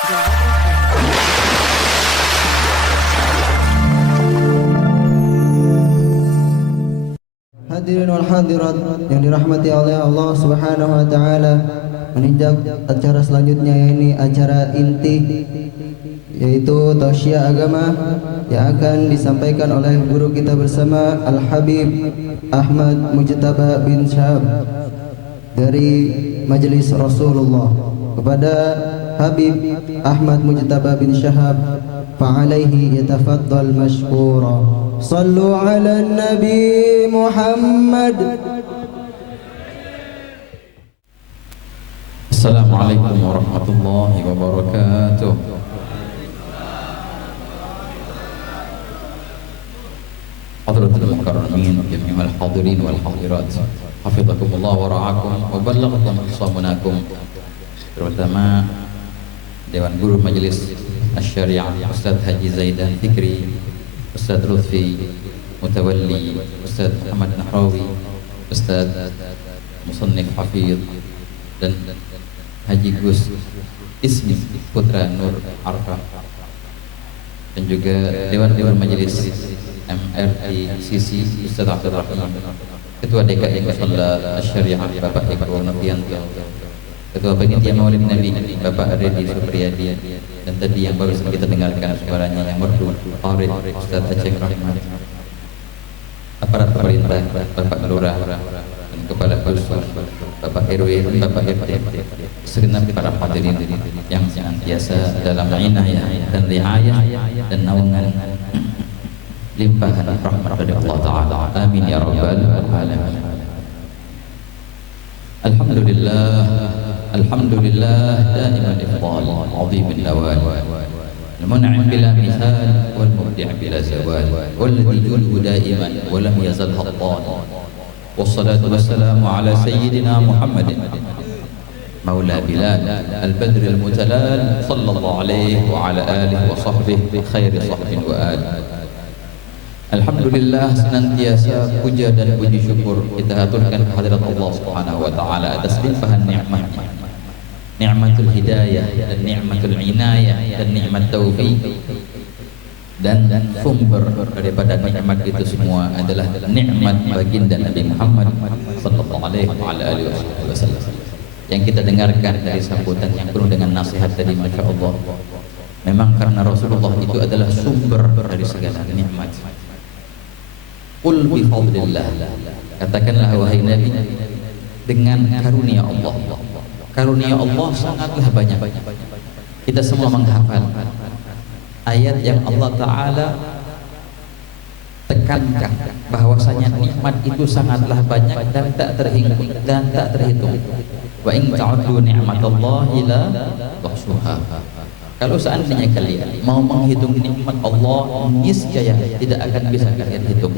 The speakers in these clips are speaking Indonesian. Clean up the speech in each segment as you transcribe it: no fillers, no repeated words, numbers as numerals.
Hadirin wal hadirat yang dirahmati oleh Allah Subhanahu wa taala, meninjak acara selanjutnya, ini acara inti, yaitu tausiah agama yang akan disampaikan oleh guru kita bersama Al-Habib Ahmad Mujtaba bin Syahab dari Majelis Rasulullah. Kepada Habib Ahmad Mujtaba bin Syahab, fa'alaihi yatafaddal mashkura. Sallu ala Nabi Muhammad. Assalamualaikum warahmatullahi wabarakatuh. Hadratul mukarramin, jami'al hadirin wal hadirat, hafizakumullah wa ra'akum wa ballaghakum risalatakum. Terutama Dewan Guru Majelis Asy-Syariah Ustaz Haji Zaidan Fikri, Ustaz Lutfi Mutawalli, Ustaz Muhammad Nahrawi, Ustaz Musannif Hafidh, dan Haji Gus Ismi Putra Nur Arfa, dan juga Dewan Majelis MRICC Ustaz Abdul Rahim, Ketua DKI Musalla Asy-Syariah Bapak Iqbal Novianto, Ketua Panitia Maulid Nabi Bapak Redi Supriyadi, dan tadi yang baru kita dengarkan suaranya yang merdu Farid Ustaz Aceh Rahmat, aparat pemerintah Bapak Lurah dan Kepala Khusus Bapak RW dan Bapak RT, segenap para hadirin yang senantiasa dalam inayah dan riayah dan naungan limpahan rahmat dari Allah Ta'ala. Amin ya rabbal alamin. Alhamdulillah, alhamdulillah daiman ifdal azim al-nawal al-mun'im bila mithal wal mubdi' bila zawal walladhi julhu daiman wa lam yazal hattan. Wassalatu wassalamu ala sayyidina Muhammadin maula Bilal al-badr al-mutalal sallallahu alaihi wa ala alihi wa sahbihi khairi sahbin wa al. Alhamdulillah, senantiasa puja dan puji syukur kita haturkan kehadirat Allah Subhanahu wa taala atas limpahan nikmatnya, nikmatul hidayah dan nikmatul inayah dan nikmat taufik, dan sumber daripada nikmat itu semua adalah nikmat baginda Nabi Muhammad sallallahu alaihi wasallam yang kita dengarkan dari sambutan yang penuh dengan nasihat tadi. Masya Allah, memang karena Rasulullah itu adalah sumber dari segala nikmat. Qul bi fadlillah, katakanlah wahai Nabi, dengan karunia Allah. Karunia Allah sangatlah banyak. Kita semua menghafal ayat yang Allah Ta'ala tekankan bahwasanya nikmat itu sangatlah banyak dan tak terhitung. Wa in ta'uddu ni'matallahi la tuhsuha. Kalau seandainya kalian mau menghitung nikmat Allah, niscaya tidak akan bisa kalian hitung.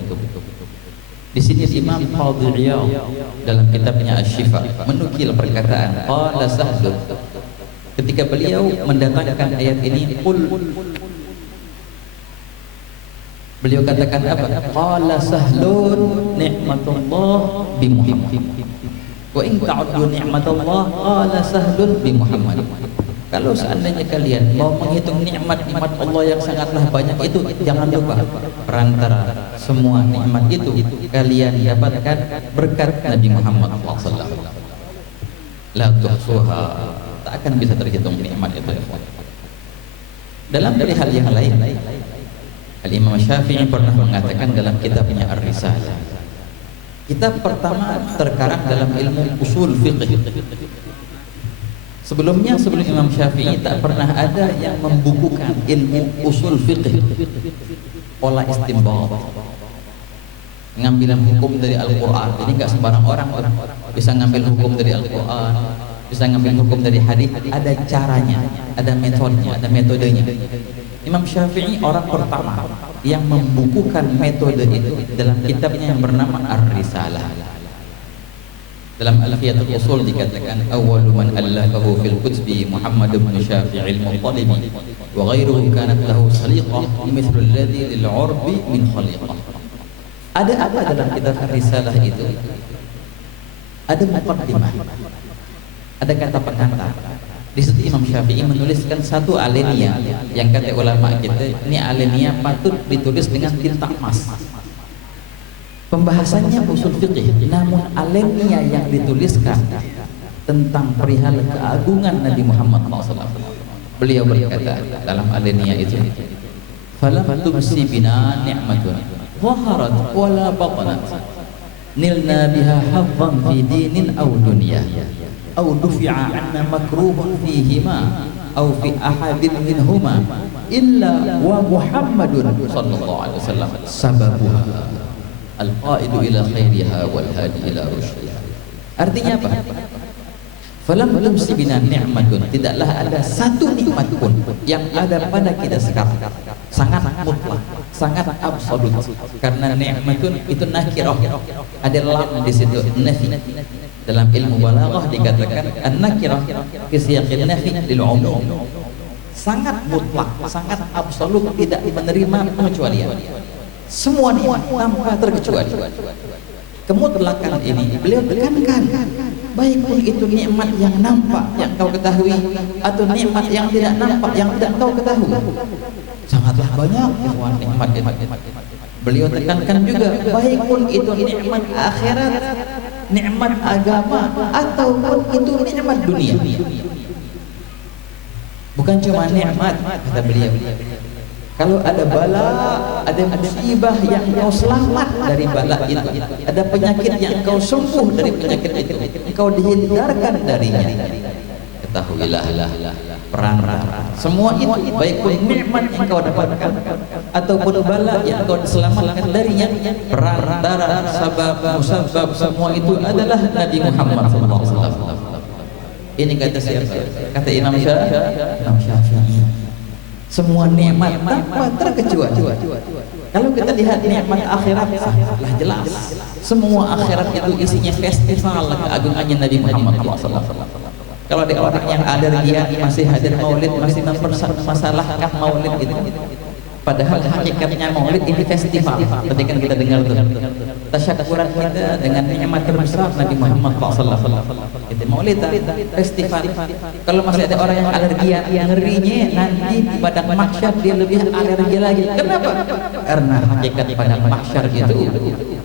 Di sini Imam Qadhi Iyadh dalam kitabnya Asy-Syifa menukil perkataan qala Sahlun ketika beliau mendatangkan ayat ini. Beliau katakan apa? Qala Sahlun nikmatullah bi Muhammad. Wa in ta'uddu ni'matallah qala Sahlun bi Muhammad. Kalau seandainya kalian mau menghitung nikmat-nikmat Allah yang sangatlah banyak itu, jangan lupa perantara semua nikmat itu kalian dapatkan berkat Nabi Muhammad SAW. La tuhsuha, tak akan bisa terhitung nikmat itu. Dalam dari hal yang lain, Al-Imam Syafi'i pernah mengatakan dalam kitabnya Ar-Risalah, kitab pertama terkarang dalam ilmu usul fiqh. Sebelumnya, sebelum Imam Syafi'i tak pernah ada yang membukukan ilmu usul fiqh, pola istinbat, pengambilan hukum dari Al-Quran. Jadi nggak sembarang orang bisa ngambil hukum dari Al-Quran, bisa ngambil hukum dari hadis. Ada caranya, ada metodenya, ada metodenya. Imam Syafi'i orang pertama yang membukukan metode itu dalam kitabnya yang bernama Ar-Risalah. Dalam Alfiyatul Usul dikatakan awwalu man allafahu fil kutubi Muhammad bin Syafi'il Muttalibi wa ghairuhu kanat lahu saliqah mithlu alladhi lil 'urbi min khaliqah. Ada apa dalam kitab Ar-Risalah itu? Ada muqaddimah, ada kata pengantar, Di situ Imam Syafi'i menuliskan satu alenia yang kata ulama kita ini alenia patut ditulis dengan tinta emas. Pembahasannya usul fiqih, namun alenia yang dituliskan tentang perihal keagungan Nabi Muhammad SAW. Beliau berkata dalam alenia itu, "Falam tumsi bina ni'matun zaharat wala batanat nilna biha hazzan fi dinin aw dunya aw dufi'a 'anna makruhun fihima aw fi ahadin minhuma illa wa Muhammadun sallallahu alaihi wasallam sababuha al-qaidu ila khairiha wal hadi ila rusydiha." Artinya apa? Falam tumsi bina ni'matun, tidaklah ada satu nikmat pun yang ada pada kita sekarang sangat mutlak, sangat absolut. Karena ni'matun itu nakirah, ada lam di situ, nafi. Dalam ilmu balaghah dikatakan an-nakirah fi siyaqin nafi lil umum. Sangat mutlak, sangat absolut, tidak menerima pengecualian. Semua nikmat tanpa terkecuali. Kemutlakan ini beliau tekankan, baik pun itu nikmat yang nampak yang kau ketahui atau nikmat yang tidak nampak yang tidak kau ketahui, sangatlah banyak nikmat. Beliau tekankan juga, baik pun itu nikmat akhirat, nikmat agama ataupun itu nikmat dunia. Bukan cuma nikmat, kata beliau. Kalau ada bala, ada musibah yang kau selamat dari bala itu, ada penyakit yang kau sembuh dari penyakit itu, kau dihindarkan darinya, ketahuilah perang semua itu, baik pun nikmat yang kau dapatkan ataupun bala yang kau diselamatkan darinya, perantara sabab musabab semua itu adalah Nabi Muhammad SAW. Ini kata siapa? Kata Imam Syafi'i. Semua nikmat tanpa terkecuali. Kalau kita lihat nikmat akhirat, sangatlah jelas. Semua akhirat itu isinya festival keagungannya Nabi Muhammad SAW. Kalau ada orang yang alergian masih hadir maulid, masih mempermasalahkan maulid itu, padahal hakikatnya maulid ini festival. Tadi kan kita dengar tuh tasyakuran kita dengan nikmat terbesar Nabi Muhammad SAW. Itu maulid festival. Kalau masih ada orang yang alergian, yang ngerinya nanti di padang mahsyar dia lebih alergi lagi. Kenapa? Karena hakikat padang mahsyar itu,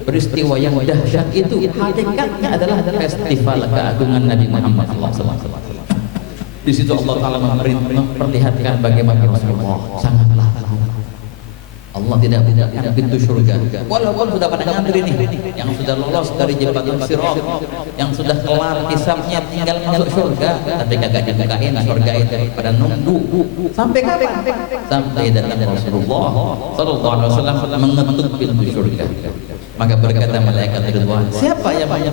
peristiwa yang dahsyat itu hakikatnya adalah festival keagungan Nabi Muhammad SAW. Di situ Allah Taala memperlihatkan bagaimana Rasulullah sangatlah Allah tidak bukakan pintu surga, walaupun sudah pada ngantri nih, yang sudah lolos dari jembatan Sirat, yang sudah kelar hisabnya tinggal masuk surga, tapi kagak dibukain surga itu, pada nunggu sampai kapan? Sampai datang Rasulullah sallallahu alaihi wasallam mengetuk pintu surga. Maka berkata malaikat Ridwan, siapa yang banyak?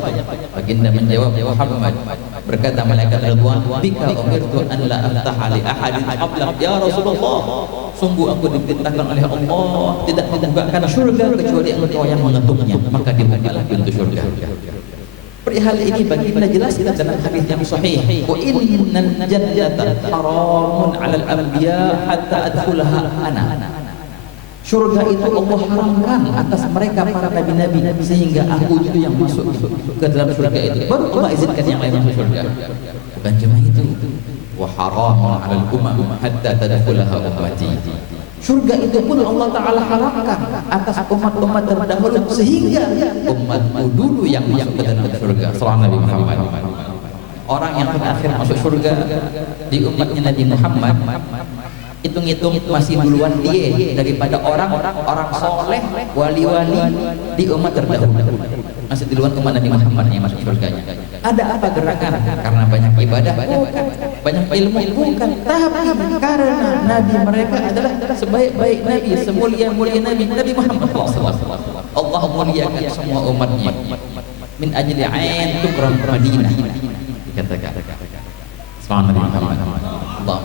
Baginda menjawab, Muhammad. Berkata malaikat Ridwan, bika umirtu an la aftaha li ahadin qablak ya Rasulullah. Sungguh aku diperintahkan oleh Allah tidak membukakan surga kecuali engkau yang mengetuknya, maka dibukalah pintu surga. Perihal ini baginda jelaskan dalam hadis yang sahih, wa innal jannata haramun 'alal anbiya hatta adkhulaha ana. Surga itu Allah haramkan atas mereka para nabi-nabi sehingga aku itu yang masuk ke dalam surga itu. Baru Allah izinkan yang lain masuk surga. Bukan cuma itu, wa haramun 'alal umam hatta tadkhulaha ummati. Surga itu pun Allah Ta'ala haramkan atas umat-umat terdahulu sehingga umatmu dulu yang masuk ke dalam surga setelah Nabi Muhammad. Orang yang terakhir masuk surga di umatnya Nabi Muhammad, hitung-hitung masih duluan dia daripada orang soleh, wali-wali di umat terdahulu. Masih duluan umat Nabi Muhammad yang masuk surganya. Ada apa gerakan? Karena banyak ibadah? Bukan. Banyak ilmu? Bukan. Tapi karena Nabi mereka adalah sebaik-baik Nabi, semulia-mulia Nabi, Nabi Muhammad SAW. Allah muliakan semua umatnya. Min ajli ain tukram Madinah. Dikatakan. Subhanallah.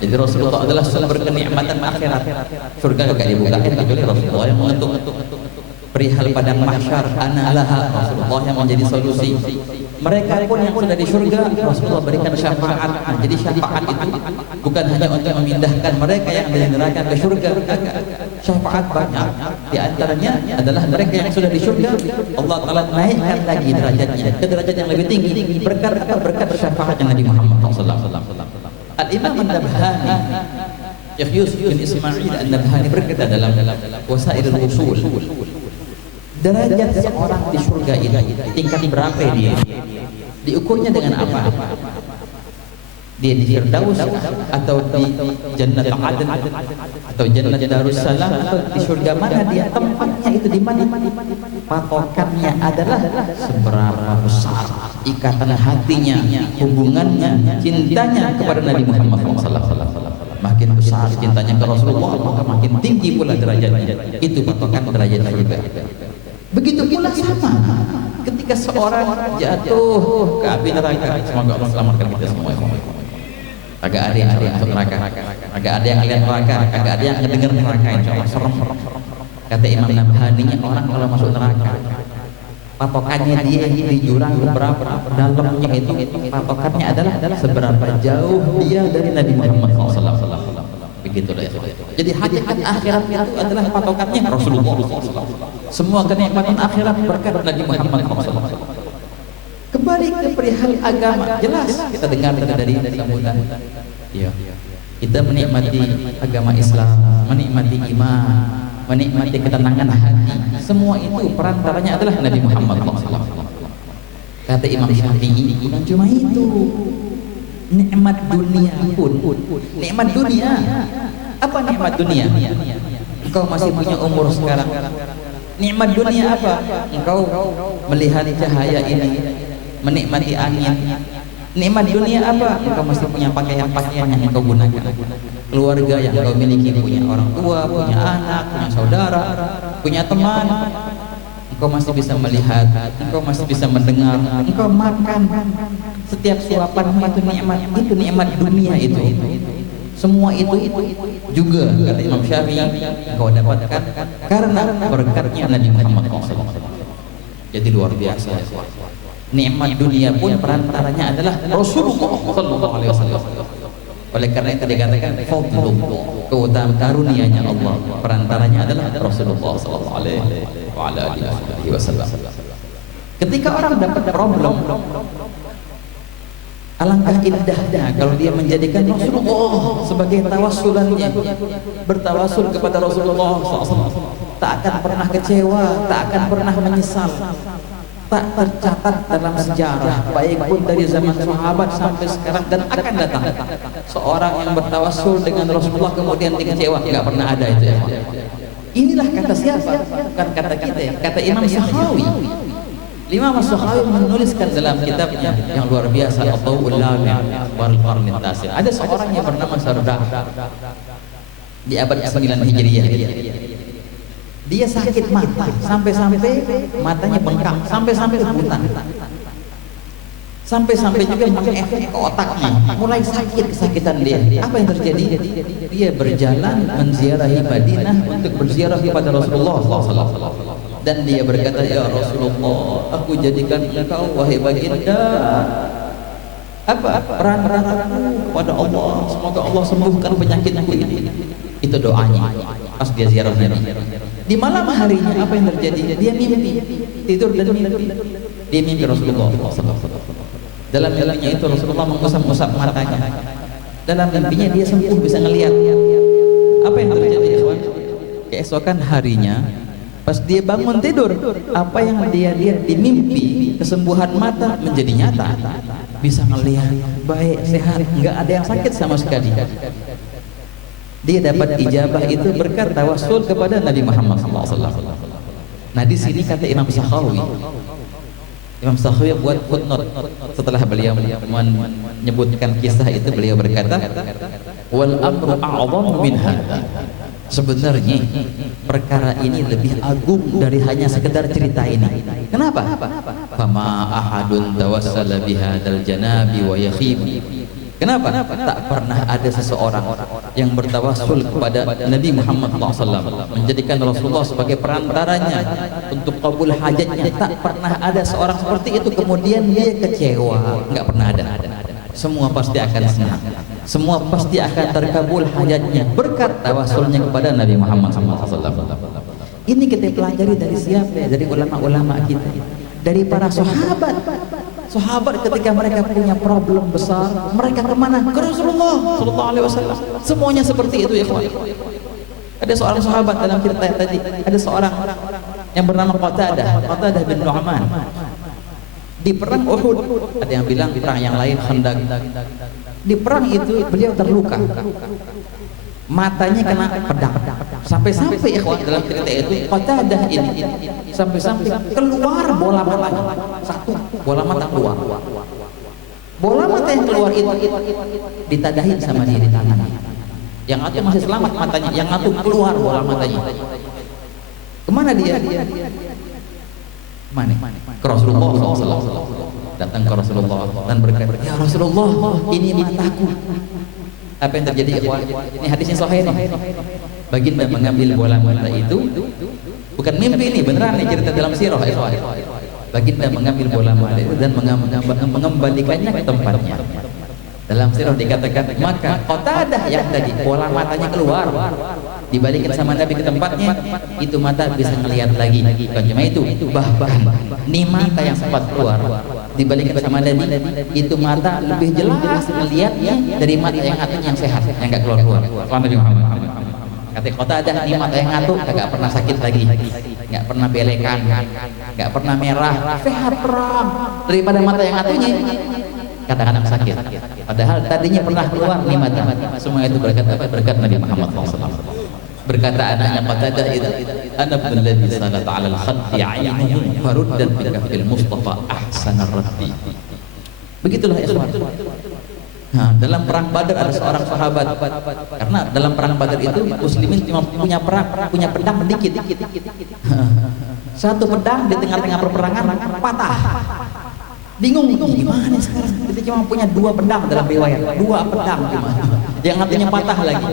Jadi Rasulullah adalah sumber kenikmatan akhirat. Surga enggak dibukakan kecuali Rasulullah yang mengetuk. Perihal padang mahsyar, ana laha, Rasulullah yang menjadi solusi. Mereka pun yang sudah di surga Rasulullah berikan syafaat. Nah, jadi syafaat itu bukan hanya untuk memindahkan mereka yang dari neraka ke surga. Syafaat banyak. Di antaranya adalah mereka yang sudah di surga, Allah Taala naikkan lagi derajatnya ke derajat yang lebih tinggi berkat apa? Berkat syafaatnya Nabi Muhammad SAW. Al-Imam An-Nabhani, Syekh Yusuf bin Ismail An-Nabhani berkata dalam Wasailul Usul, derajat seorang di surga ini tingkat berapa dia? Diukurnya dengan apa? Dia di Firdaus atau di Jannat Adn atau Jannat Darussalam atau di surga mana dia? Tempatnya itu di mana? Patokannya adalah seberapa besar ikatan hatinya, hubungannya, cintanya kepada Nabi Muhammad SAW. Makin besar cintanya ke Rasulullah, maka makin tinggi pula derajatnya. Itu patokan derajat surga. Begitu pula sama ketika seorang jatuh ke api neraka, semoga Allah selamatkan kita semua. Agak ada yang masuk neraka, agak ada yang lihat neraka, agak ada yang mendengar neraka, insyaallah serem. Kata Imam Nabhani, orang kalau masuk neraka patokannya dia di jurang berapa dalamnya itu, patokannya adalah seberapa jauh dia dari Nabi Muhammad SAW. Begitulah ya. Jadi hakikat akhirat itu adalah patokannya Rasulullah SAW. Semua kenikmatan akhirat berkat Nabi Muhammad SAW. Kembali ke perihal agama, jelas kita dengar dari sambutan. Ya. Kita menikmati agama Islam, menikmati iman, menikmati ketenangan hati. Semua itu perantaranya adalah Nabi Muhammad SAW. Kata Imam Syafi'i, bukan cuma itu. Nikmat dunia pun, nikmat dunia. Apa nikmat dunia? Engkau masih punya umur sekarang. Nikmat dunia apa? Engkau melihat cahaya ini, menikmati angin. Nikmat dunia apa? Engkau masih punya pakaian-pakaian yang engkau gunakan, keluarga yang engkau miliki, punya orang tua, punya anak, punya saudara, punya teman. Engkau masih bisa melihat, engkau masih bisa mendengar, engkau makan. Setiap suapan itu nikmat dunia itu. Semua itu juga kata Imam Syafi'i engkau dapatkan karena berkatnya Nabi Muhammad SAW. Jadi luar biasa. Nikmat dunia pun perantaranya adalah Rasulullah SAW. Oleh karena itu dikatakan fadlullah, keutamaan karunia-Nya Allah, perantaranya adalah Rasulullah SAW. Ketika orang dapat problem, alangkah indahnya kalau dia menjadikan Rasulullah sebagai tawassulannya, bertawasul kepada Rasulullah SAW. Tak akan pernah kecewa, tak akan pernah menyesal. Tak tercatat dalam sejarah, baik pun dari zaman sahabat sampai sekarang dan akan datang, seorang yang bertawassul dengan Rasulullah kemudian dikecewa. Nggak pernah ada itu ya. Inilah kata siapa? Bukan kata kita, kata Imam Sakhawi. Imam Sakhawi menuliskan dalam kitabnya yang luar biasa, Ad-Dawul Lami' wal Qarnil Tasi'. Ada seorang yang bernama Sardah di abad 9 Hijriah. Dia sakit mata, sampai-sampai matanya bengkak, sampai-sampai buta, sampai-sampai juga mengefek ke otaknya, mulai sakit kesakitan dia. Apa yang terjadi? Dia berjalan menziarahi Madinah untuk berziarah kepada Rasulullah SAW. Dan dia berkata, ya Rasulullah, aku jadikan engkau wahai baginda peran-peran aku kepada Allah, semoga Allah sembuhkan penyakitku ini. Itu doanya pas dia ziarah Nabi. Di malam harinya apa yang terjadi? Dia mimpi, tidur dan mimpi. Dia mimpi Rasulullah SAW. Dalam mimpinya itu Rasulullah mengusap-usap matanya. Dalam mimpinya dia sembuh, bisa ngelihat. Apa yang terjadi? Keesokan harinya, pas dia bangun tidur, apa yang dia lihat di mimpi, kesembuhan mata menjadi nyata. Bisa ngelihat, baik, sehat, nggak ada yang sakit sama sekali. Dia dapat ijabah itu berkat tawassul kepada Nabi Muhammad SAW. Nah di sini kata Imam Sakhawi, Imam Sakhawi buat footnote setelah beliau menyebutkan kisah itu, beliau berkata, wal amru a'zamu min hadza. Sebenarnya perkara ini lebih agung dari hanya sekedar cerita ini. Kenapa? Fama ahadun tawassala bihadzal janabi wa yakhib. Kenapa? Tak pernah ada seseorang yang bertawassul kepada Nabi Muhammad SAW, menjadikan Rasulullah sebagai perantaranya untuk kabul hajatnya. Tak pernah ada seorang seperti itu kemudian dia kecewa, nggak pernah ada. Semua pasti akan senang, semua pasti akan terkabul hajatnya berkat tawassulnya kepada Nabi Muhammad SAW. Ini kita pelajari dari siapa? Dari ulama-ulama kita, dari para sahabat. Sahabat ketika mereka punya problem besar, mereka kemana? Ke Rasulullah Sallallahu Alaihi Wasallam. Semuanya seperti itu ya kawan. Ada seorang sahabat dalam cerita tadi, ada seorang yang bernama Qatadah bin Nu'man. Di perang Uhud, ada yang bilang perang yang lain Khandaq. Di perang itu beliau terluka, matanya kena pedang. Sampai-sampai ikhwan dalam cerita itu Qatadah ini sampai-sampai keluar bola matanya. Satu bola mata keluar. Bola mata yang keluar itu ditadahin sama dia di tangan. Yang satu masih selamat matanya, yang satu keluar bola matanya. Kemana dia? Mana? Ke Rasulullah SAW. Datang ke Rasulullah dan berkata, ya Rasulullah, ini mataku. Apa yang terjadi ikhwan? Ini hadisnya sahih nih. Baginda mengambil bola mata itu, bukan mimpi ini, beneran nih cerita dalam sirah ikhwan. Baginda mengambil bola mata itu dan mengembalikannya ke tempatnya. Dalam sirah dikatakan, maka Qatadah yang tadi bola matanya keluar, dibalikin sama Nabi ke tempatnya, itu mata bisa ngelihat lagi. Bukan cuma itu, bahkan nih mata yang sempat keluar dibalikin sama Nabi, itu mata lebih jelas melihatnya dari mata yang satunya yang sehat, yang nggak keluar-keluar. Nabi Muhammad kata Qatadah, nih mata yang satu nggak pernah sakit lagi, nggak pernah belekan, nggak pernah merah, sehat terang, daripada mata yang satunya kadang-kadang sakit. Padahal tadinya pernah keluar nih mata. Semua itu berkat apa? Berkat Nabi Muhammad SAW. Berkata anaknya Qatadah itu, ana alladhi sanata 'ala al-khatti 'aynuhu faruddat bika fil Mustafa ahsanar raddi. Begitulah ikhwan. Nah, dalam perang Badar ada seorang sahabat, karena dalam perang Badar itu muslimin cuma punya pedang sedikit. Satu pedang di tengah-tengah perperangan patah. Bingung gimana sekarang? Kita cuma punya dua pedang dalam riwayat, dua pedang gimana? Yang artinya patah lagi.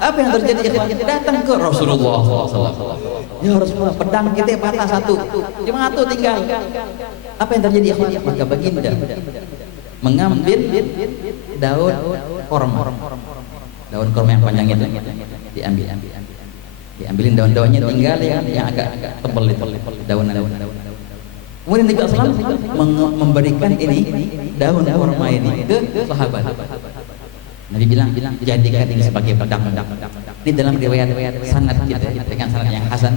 Apa yang terjadi? Datang ke Rasulullah SAW. Ya Rasulullah, pedang kita patah satu, cuma satu tinggal. Apa yang terjadi? Maka baginda mengambil daun korma, daun korma yang panjang itu, diambilin daun-daunnya, tinggal yang agak tebal itu daunan. Kemudian Nabi SAW memberikan ini daun korma ini ke sahabat. Nabi bilang jadikan ini sebagai pedang. Ini dalam riwayat sanad kita dengan sanad yang hasan.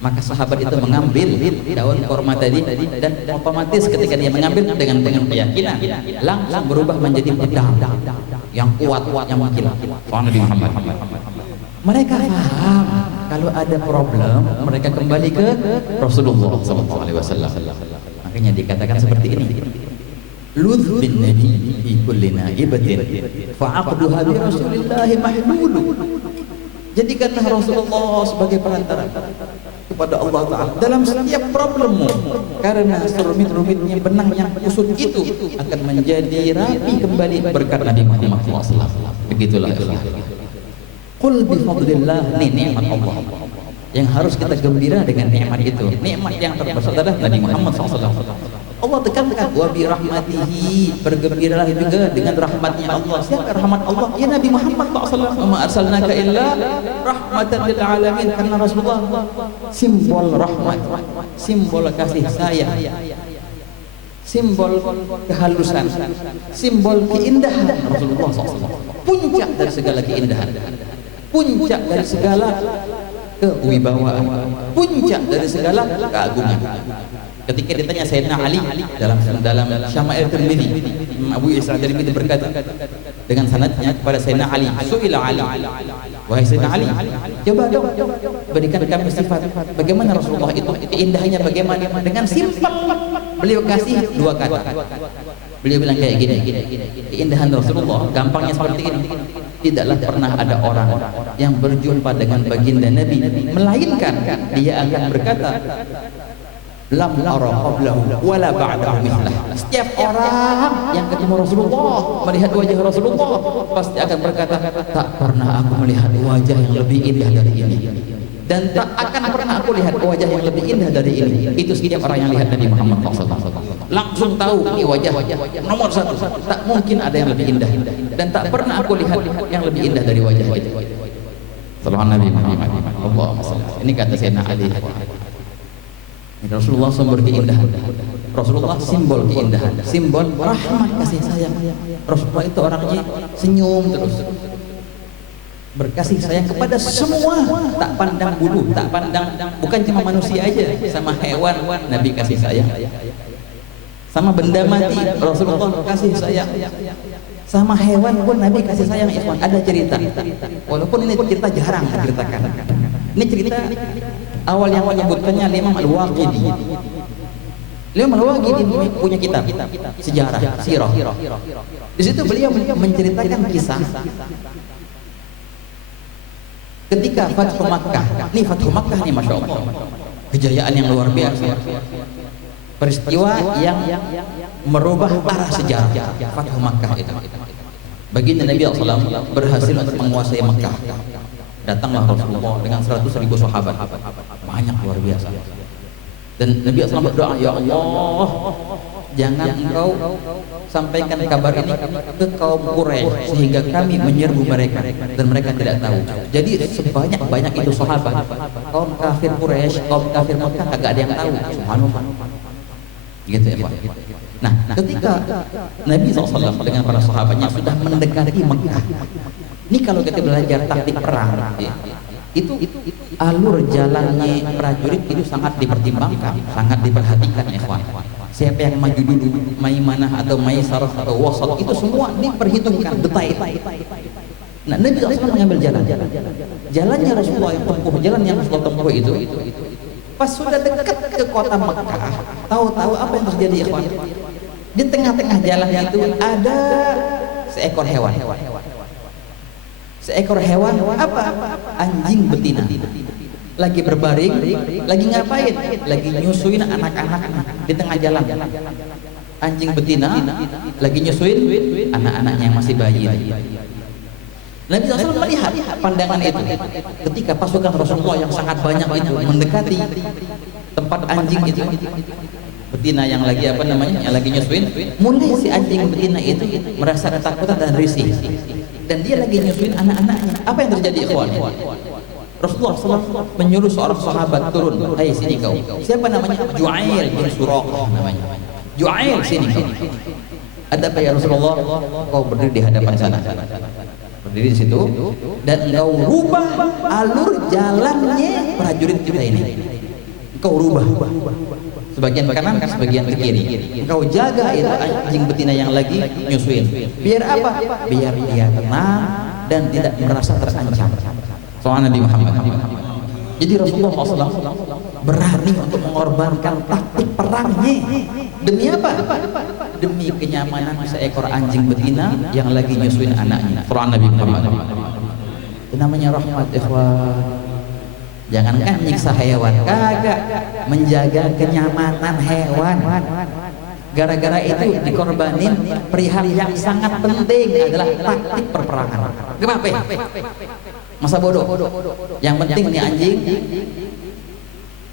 Maka sahabat itu mengambil daun korma tadi dan otomatis ketika dia mengambil dengan keyakinan langsung berubah menjadi pedang yang kuat yang mungkin. Nabi Muhammad. Mereka paham kalau ada problem mereka kembali ke Rasulullah SAW. Makanya dikatakan seperti ini. Ludh bin Nabi fi kulli naibatin fa'aqduha bi Rasulillah mahlulu. Jadikanlah Rasulullah sebagai perantara kepada Allah Ta'ala dalam setiap problemmu, karena serumit-rumitnya benang yang kusut itu akan menjadi rapi kembali berkat Nabi Muhammad SAW. Begitulah qul bi fadlillah, nikmat Allah yang harus kita gembira dengan nikmat itu. Nikmat yang terbesar adalah Nabi Muhammad SAW. Allah tekankan wa bi rahmatihi, bergembiralah juga dengan rahmatnya Allah. Siapa rahmat Allah? Ya Nabi Muhammad SAW. Wa ma arsalnaka illa rahmatan lil alamin. Karena Rasulullah simbol rahmat, simbol kasih sayang, simbol kehalusan, simbol keindahan Rasulullah SAW. Puncak dari segala keindahan, puncak dari segala kewibawaan, puncak dari segala keagungan. Ketika ditanya Sayyidina Ali dalam Syama'il Tirmidzi, Abu Isa Tirmidzi berkata dengan sanadnya kepada Sayyidina Ali, su'ila Ali, wahai Sayyidina Ali, coba dong berikan kami sifat bagaimana Rasulullah itu, keindahannya bagaimana. Dengan simpel beliau kasih dua kata. Beliau bilang kayak gini, keindahan Rasulullah gampangnya seperti ini. Tidaklah pernah ada orang yang berjumpa dengan baginda Nabi melainkan dia akan berkata, lam ara qablahu wala ba'dahu mithlah. Setiap orang yang ketemu Rasulullah, melihat wajah Rasulullah, pasti akan berkata, tak pernah aku melihat wajah yang lebih indah dari ini, dan tak akan pernah aku lihat wajah yang lebih indah dari ini. Itu setiap orang yang lihat Nabi Muhammad SAW langsung tahu ini wajah nomor satu, tak mungkin ada yang lebih indah, dan tak pernah aku lihat yang lebih indah dari wajah itu. Sallallahu Nabi Muhammad. Allahumma shalli. Ini kata Sayyidina Ali. Rasulullah sumber keindahan, Rasulullah simbol keindahan, simbol rahmat kasih sayang. Rasulullah itu orangnya senyum terus, berkasih sayang kepada semua, tak pandang bulu, tak pandang, bukan cuma manusia aja, sama hewan Nabi kasih sayang, sama benda mati Rasulullah kasih sayang, sama hewan pun Nabi kasih sayang. Ikhwan, ada cerita, walaupun ini cerita jarang diceritakan. Ini cerita awal yang menyebutkannya Imam Al-Waqidi. Imam Al-Waqidi punya kitab sejarah, sirah. Di situ beliau menceritakan kisah ketika Fathu Makkah. Ini Fathu Makkah nih, Masya Allah, kejayaan yang luar biasa, peristiwa yang merubah arah sejarah Fathu Makkah itu. Baginda Nabi SAW berhasil untuk menguasai Makkah. Datanglah Rasulullah dengan 100.000 sahabat, banyak, luar biasa. Dan Nabi SAW berdoa, ya Allah, jangan engkau sampaikan kabar ini ke kaum Quraisy sehingga kami menyerbu mereka dan mereka tidak tahu. Jadi sebanyak-banyak itu sahabat, kaum kafir Quraisy, kaum kafir Makkah kagak ada yang tahu. Subhanallah. Gitu ya Pak. Nah, ketika Nabi SAW dengan para sahabatnya sudah mendekati Makkah, ini kalau kita belajar taktik perang, itu alur jalannya prajurit itu sangat dipertimbangkan, sangat diperhatikan, ya kawan. Siapa yang maju dulu, Maimanah atau Maisarah atau Wasat, itu semua diperhitungkan detail. Nah, Nabi SAW mengambil jalannya Rasulullah yang tempuh, jalan yang Rasulullah tempuh itu, pas sudah dekat ke kota Makkah, tahu-tahu apa yang terjadi, ya kawan? Di tengah-tengah jalan itu ada seekor hewan. Seekor hewan apa? Anjing betina. Lagi berbaring, lagi ngapain? Lagi nyusuin anak-anak di tengah jalan. Anjing betina lagi nyusuin anak-anaknya yang masih bayi. Nabi SAW melihat pandangan itu ketika pasukan Rasulullah yang sangat banyak itu mendekati tempat anjing itu. Betina yang lagi apa namanya? Yang lagi nyusuin. Mulai si anjing betina itu merasa ketakutan dan risih. Dan dia lagi nyusuin anak-anaknya. Apa yang terjadi, ikhwan? Rasulullah SAW menyuruh seorang sahabat turun. Hai, sini kau. Siapa namanya? Ju'ail bin Suraqah namanya. Ju'ail, sini kau. Ada apa ya Rasulullah? Kau berdiri di hadapan sana. Berdiri di situ dan kau rubah alur jalannya prajurit kita ini. Kau rubah. Sebagian ke kanan, sebagian ke kiri. Kau jaga itu anjing betina yang lagi nyusuin. Biar apa? Biar dia tenang dan tidak merasa terancam. Soal Nabi Muhammad. Jadi Rasulullah SAW berani untuk mengorbankan taktik perangnya. Demi apa? Demi kenyamanan seekor anjing betina yang lagi nyusuin anaknya. Soal Nabi Muhammad. Itu namanya rahmat, ikhwan. Jangankan nyiksa hewan, kagak, menjaga kenyamanan hewan. Gara-gara itu dikorbanin perihal yang sangat penting adalah taktik perperangan. Kenapa? Masa bodoh. Yang penting nih anjing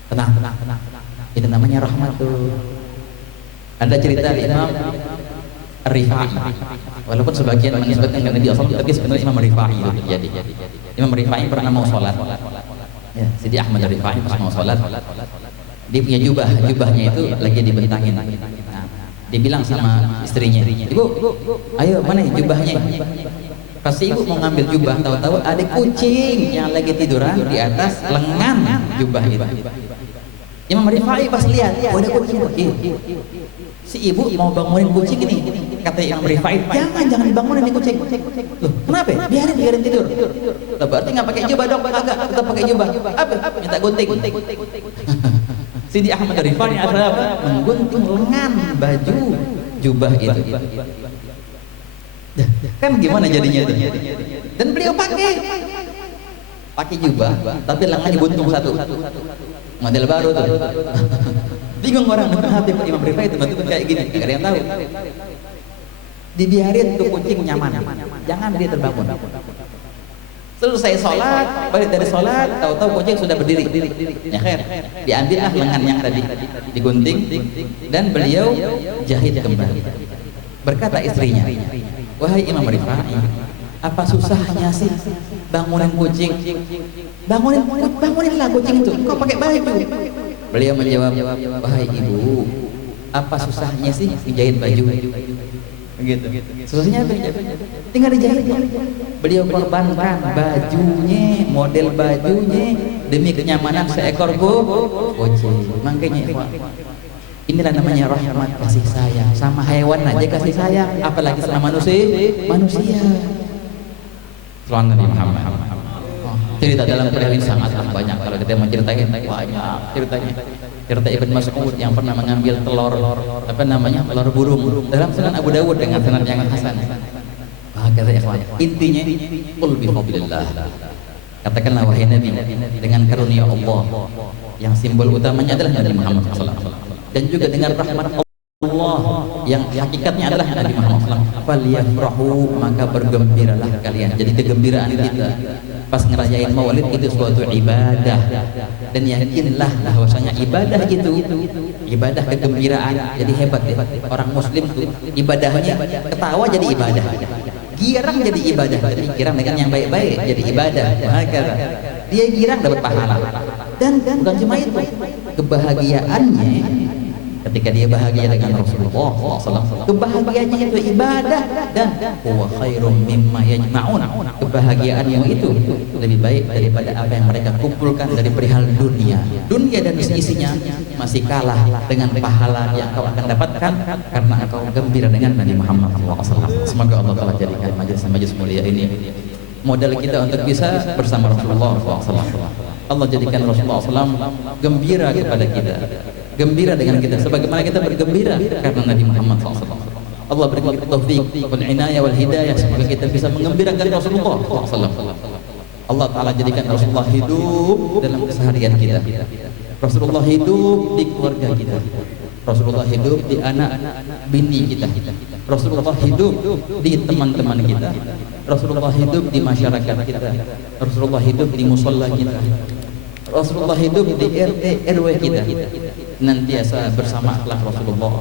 tenang. Itu namanya rahmat tuh. Ada cerita Imam Rifa'i, walaupun sebagian menyebutkan karena dia asal, tapi sebenarnya Imam Rifa'i itu terjadi. Imam Rifa'i pernah mau sholat. Ya, Sidi Ahmad Rifa'i pas mau sholat, dia punya jubahnya itu lagi dibentangin. Nah, dia bilang sama istrinya, ibu, ayo mana jubahnya? Pasti ibu mau ngambil jubah, tahu-tahu ada kucing yang lagi tiduran di atas lengan jubah itu. Imam Rifa'i pas lihat, oh, ada kucing. Si ibu mau bangunin kucing ini, kata Imam Rifa'i, jangan dibangunin nih kucing. Loh, kenapa? Biarin tidur. Loh, berarti nggak pakai jubah dong? Kagak, tetap pakai jubah. Apa? Minta gunting. Sidi Ahmad Rifa'i adalah apa? Menggunting lengan baju jubah itu. Kan gimana jadinya itu? Dan beliau pakai jubah, tapi lengannya buntung satu. Model baru tuh. Bingung orang dengan hati Imam Rifai itu betul kayak gini, gak ada yang tahu. Dibiarin tuh kucing nyaman, jangan dia terbangun. Selesai sholat, balik dari sholat, tahu-tahu kucing sudah berdiri. Ya khair, diambillah lengan yang tadi, digunting, dan beliau jahit kembali. Berkata istrinya, wahai Imam Rifai, apa susahnya sih bangunin kucing? Banguninlah kucing itu, kau pakai baju. Beliau menjawab, wahai ibu, apa susahnya sih menjahit baju? Begitu. Susahnya apa? Tinggal dijahit. Beliau korbankan bajunya, model bajunya demi kenyamanan seekor kucing. Makanya inilah namanya rahmat kasih sayang. Sama hewan aja kasih sayang, apalagi sama manusia. Tuhan Nabi Muhammad. Cerita dalam Quran ini sangatlah banyak. Kalau kita mau ceritain banyak ceritanya. Cerita Ibn Mas'ud yang pernah mengambil telur burung dalam Sunan Abu Dawud dengan sanad yang hasan. Kata ikhwan, intinya qul bi fadlillah. Katakanlah wahai Nabi, dengan karunia Allah yang simbol utamanya adalah Nabi Muhammad SAW, dan juga dengan rahmat Allah yang hakikatnya adalah Nabi Muhammad SAW. Falyafrahu, maka bergembiralah kalian. Jadi kegembiraan kita pas ngerayain Maulid itu suatu ibadah, dan yakinlah bahwasanya ibadah itu ibadah kegembiraan. Jadi hebat ya orang Muslim tuh, ibadahnya ketawa jadi ibadah, girang jadi ibadah, jadi girang dengan yang baik-baik jadi ibadah. Maka dia girang dapat pahala, dan bukan cuma itu, kebahagiaannya ketika dia bahagia dengan Rasulullah SAW, kebahagiaannya itu ibadah, dan huwa khairum mimma yajma'un, kebahagiaan yang itu lebih baik daripada apa yang mereka kumpulkan dari perihal dunia dan isinya masih kalah dengan pahala yang kau akan dapatkan karena engkau gembira dengan Nabi Muhammad SAW. Semoga Allah telah jadikan majelis mulia ini modal kita untuk bisa bersama Rasulullah SAW. Allah jadikan Rasulullah SAW gembira kepada kita, gembira dengan kita sebagaimana kita bergembira karena Nabi Muhammad SAW. Allah berikan kita taufik wal inayah wal hidayah, semoga kita bisa mengembirakan Rasulullah SAW. Allah Ta'ala jadikan Rasulullah hidup dalam keseharian kita, Rasulullah hidup di keluarga kita, Rasulullah hidup di anak bini kita, Rasulullah hidup di teman-teman kita, Rasulullah hidup di masyarakat kita, Rasulullah hidup di musola kita, Rasulullah hidup di RT RW kita. Nantiasa bersama akhlak Rasulullah,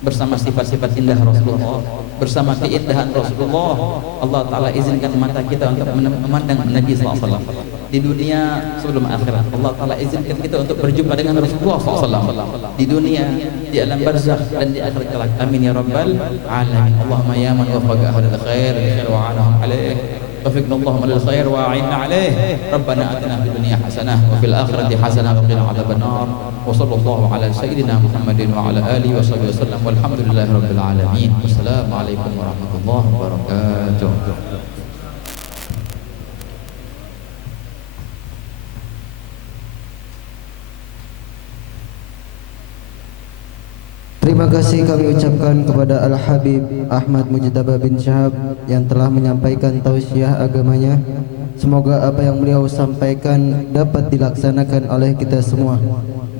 bersama sifat-sifat indah Rasulullah, bersama keindahan Rasulullah. Allah Ta'ala izinkan mata kita untuk memandang Nabi SAW di dunia sebelum akhirat. Allah Ta'ala izinkan kita untuk berjumpa dengan Rasulullah SAW di dunia, di alam barzakh, dan di akhirat kelak. Amin ya rabbal alamin. Allahumma ya man wafaqa ahlal khair wa anahum alaih, وفقنا اللهم للخير وأعنا عليه. ربنا آتنا في الدنيا حسنة وفي الآخرة حسنة وقنا عذاب النار. وصلى الله على سيدنا محمد وعلى آله وصحبه وسلم والحمد لله رب العالمين. والسلام عليكم ورحمة الله وبركاته. Terima kasih kami ucapkan kepada Al-Habib Ahmad Mujtaba bin Syahab yang telah menyampaikan tausiah agamanya. Semoga apa yang beliau sampaikan dapat dilaksanakan oleh kita semua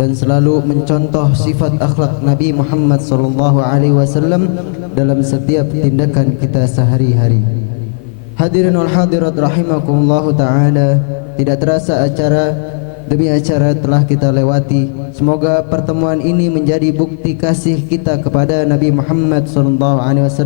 dan selalu mencontoh sifat akhlak Nabi Muhammad SAW dalam setiap tindakan kita sehari-hari. Hadirin wal hadirat rahimakumullah ta'ala, tidak terasa acara demi acara telah kita lewati. Semoga pertemuan ini menjadi bukti kasih kita kepada Nabi Muhammad SAW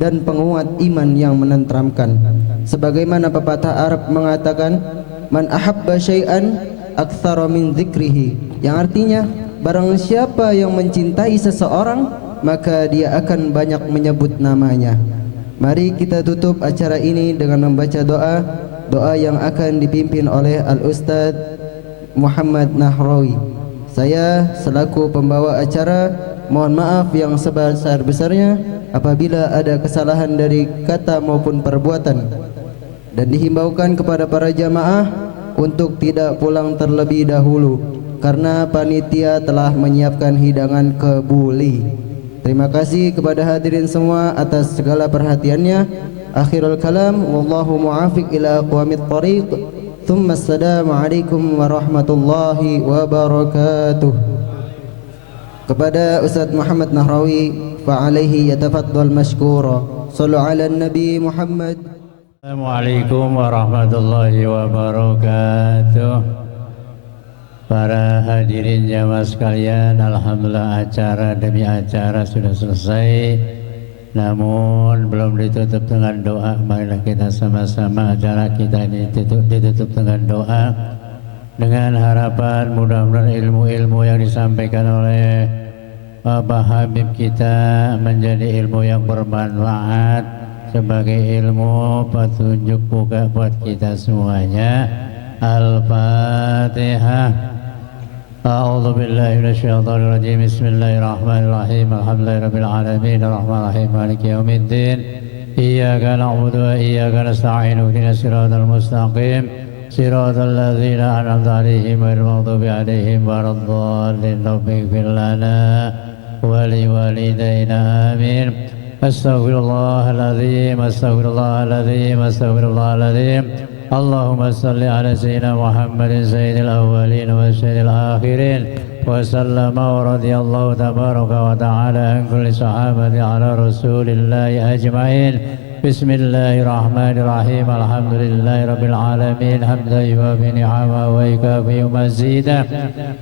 dan penguat iman yang menenteramkan. Sebagaimana pepatah Arab mengatakan, man ahabba syai'an aktsara min dzikrihi, yang artinya barang siapa yang mencintai seseorang maka dia akan banyak menyebut namanya. Mari kita tutup acara ini dengan membaca doa yang akan dipimpin oleh Al-Ustadz Muhammad Nahrawi. Saya selaku pembawa acara mohon maaf yang sebesar-besarnya apabila ada kesalahan dari kata maupun perbuatan, dan dihimbaukan kepada para jamaah untuk tidak pulang terlebih dahulu karena panitia telah menyiapkan hidangan kebuli. Terima kasih kepada hadirin semua atas segala perhatiannya. Akhirul kalam, wallahu muafiq ila aqwamit thariq. Assalamualaikum warahmatullahi wabarakatuh. kepada Ustaz Muhammad Nahrawi fa'alaihi yatafaddal mashkura. Sallu ala Nabi Muhammad. Assalamualaikum warahmatullahi wabarakatuh. Para hadirin jamaah sekalian, alhamdulillah acara demi acara sudah selesai. Namun belum ditutup dengan doa. Marilah kita sama-sama acara kita ini ditutup dengan doa, dengan harapan mudah-mudahan ilmu-ilmu yang disampaikan oleh Bapak Habib kita menjadi ilmu yang bermanfaat sebagai ilmu petunjuk buka buat kita semuanya. Al-Fatihah. A'udzu billahi minasyaitonir rajim. Bismillahirrahmanirrahim. Alhamdulillahirabbil alamin arrahmanir rahim maliki yaumiddin. Iyyaka na'budu wa iyyaka nasta'in. Ihdinas siratal mustaqim. Siratal ladzina an'amta 'alaihim ghairil maghdubi 'alaihim waladdallin. Rabbighfir lana wa liwalidayna amin. Astaghfirullahaladzim, astaghfirullahaladzim, astaghfirullahaladzim. Allahumma salli ala sayyidina Muhammadin sayyidil awwalin wa sayyidil akhirin wa sallama wa radiyallahu tabaraka wa ta'ala an kulli sahabati ala rasulillahi ajma'in. Bismillahirrahmanirrahim. Alhamdulillahi rabbil alamin. Hamdan yuwafi ni'ama wa yukafi mazida.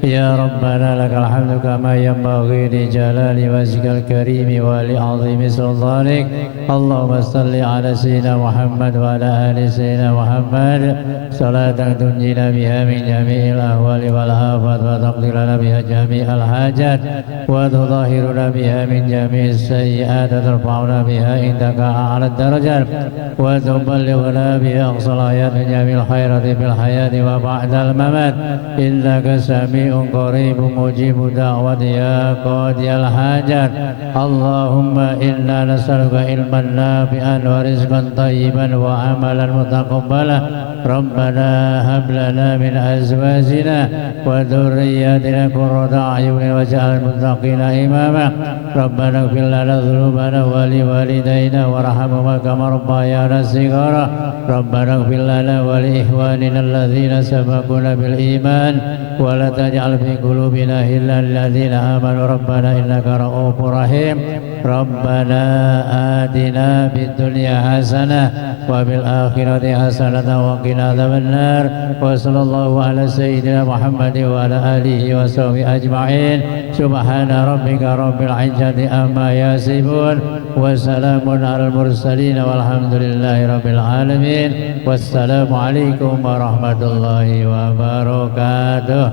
Ya Rabbana lakal hamdu kama yanbaghi li jalali wajhikal karimi wa li 'azimi sultanik. Allahumma salli ala sayyidina Muhammad wa ala ali sayyidina Muhammad salatan tunjina biha min jami'il ahwali wal afat wa taqdirana biha jami'al hajat wa tudahhiruna biha min jami'is sayyi'at wa tarfa'una biha indaka a'la درجات وتبلغنا بأقصى الآيات من جميع الخيرات في الحياة وبعد الممات إنك سميع قريب مجيب دعوة يا قاضي الحاجات. اللهم إنا نسألك علما نافعا ورزقا طيبا وعملا متقبلا. ربنا هب لنا من أزواجنا وذرياتنا قرة أعين واجعل المتقين إماما. ربنا اغفر لنا ذنوبنا ولوالدينا وارحمهما كما ربيانا صغارا. ربنا اغفر لنا ولإخواننا الذين سبقونا بالإيمان ولا تجعل في قلوبنا غلا للذين آمنوا ربنا إنك رؤوف رحيم. ربنا آتنا في الدنيا حسنة وفي الآخرة حسنة وقنا عذاب النار. وصلى الله على سيدنا محمد وعلى آله وصحبه أجمعين. سبحان ربك رب العزة عما يصفون وسلام على المرسلين والحمد لله رب العالمين. والسلام عليكم ورحمة الله وبركاته.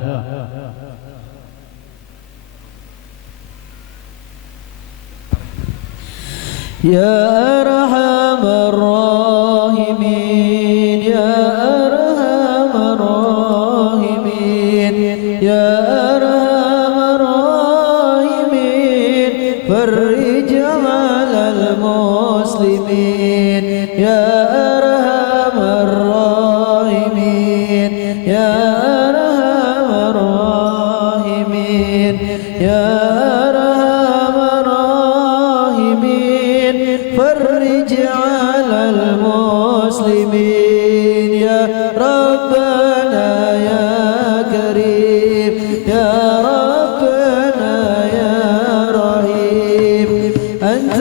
Ya Arhamar Rahimin, Ya Arhamar Rahimin, Ya Arhamar Rahimin, farrij 'alal muslimin. Ya Arhamar Rahimin, Ya Arhamar Rahimin, Ya فرج على المسلمين. يا ربنا يا كريم، يا ربنا يا رحيم. أنت